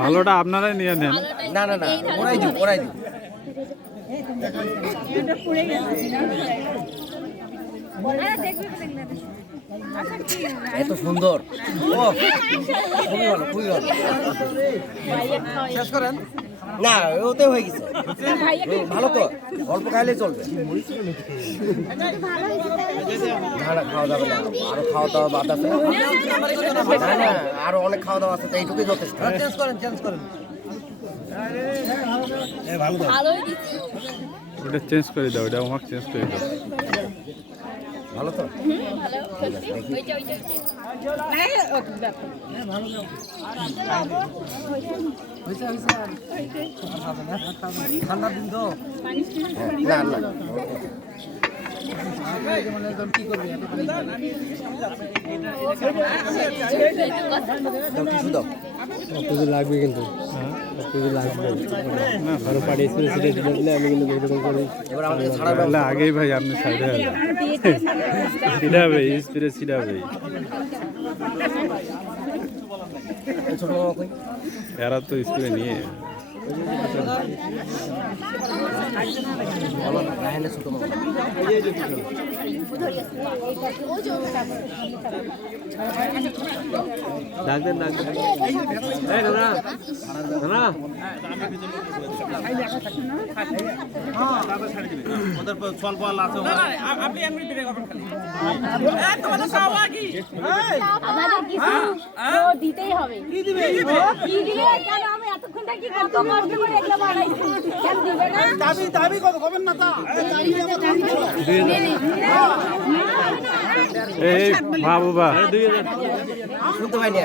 ভালোটা আপনারাই নিয়ে নেন। না না না, ওরাই দিন, ওরাই দিন। এত সুন্দর, ও খুবই ভালো, খুবই ভালো। শেষ করেন না, ওতে হয়ে গেছে। ভালো তো, অল্প খাইলেই চলবে। না না, খাওয়া যাবে না, আরো খাওয়া দাওয়া বাদ আছে। না না, আরো অনেক খাওয়া দাওয়া আছে, তো এইটুকুই যথেষ্ট। চেঞ্জ করেন, চেঞ্জ করেন। ওটা চেঞ্জ করে দাও, ওটা আমাকে চেঞ্জ করে দাও। ভালো তো, ঠান্ডার দিন তো না না কি করবি লাগবে কিন্তু লাগবে আমি কিন্তু আগেই ভাই আপনি সাইডে সিডাবে স্পিরে সিডাবে এরা তো স্পিরে নিয়ে ডাকদেন ডাকদেন দিতেই হবে কি দিবে কি দিলে কেন আমি এতক্ষণটা কি কত কষ্ট করে এগুলো বানাইছি কেন দিবে না দাবি দাবি কত কবেন না তা এই মা বাবা শুনতে পাইনি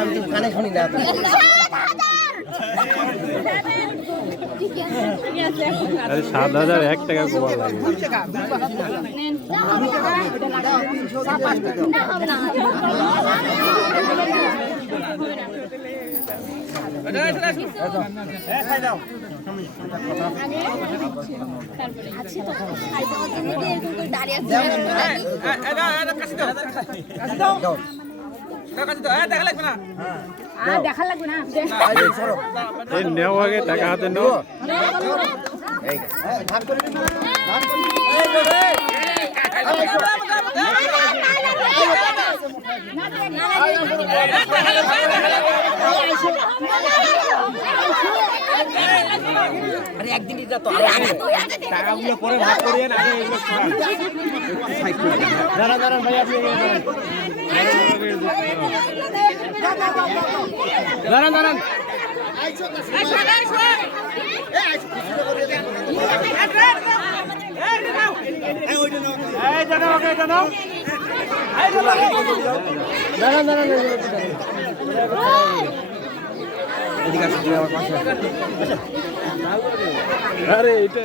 আমি তো কানে শুনি না আরে 7,001 টাকা গোবা লাগে দেখা লাগবে না নেও আগে টাকা হাতে নেও আরে একদিন এটা তো টাকাগুলো পরে ভাগ করিয়েন আগে এগুলো দাঁড়ান দাঁড়ান ভাই আপনি দাঁড়ান দাঁড়ান আরে এটা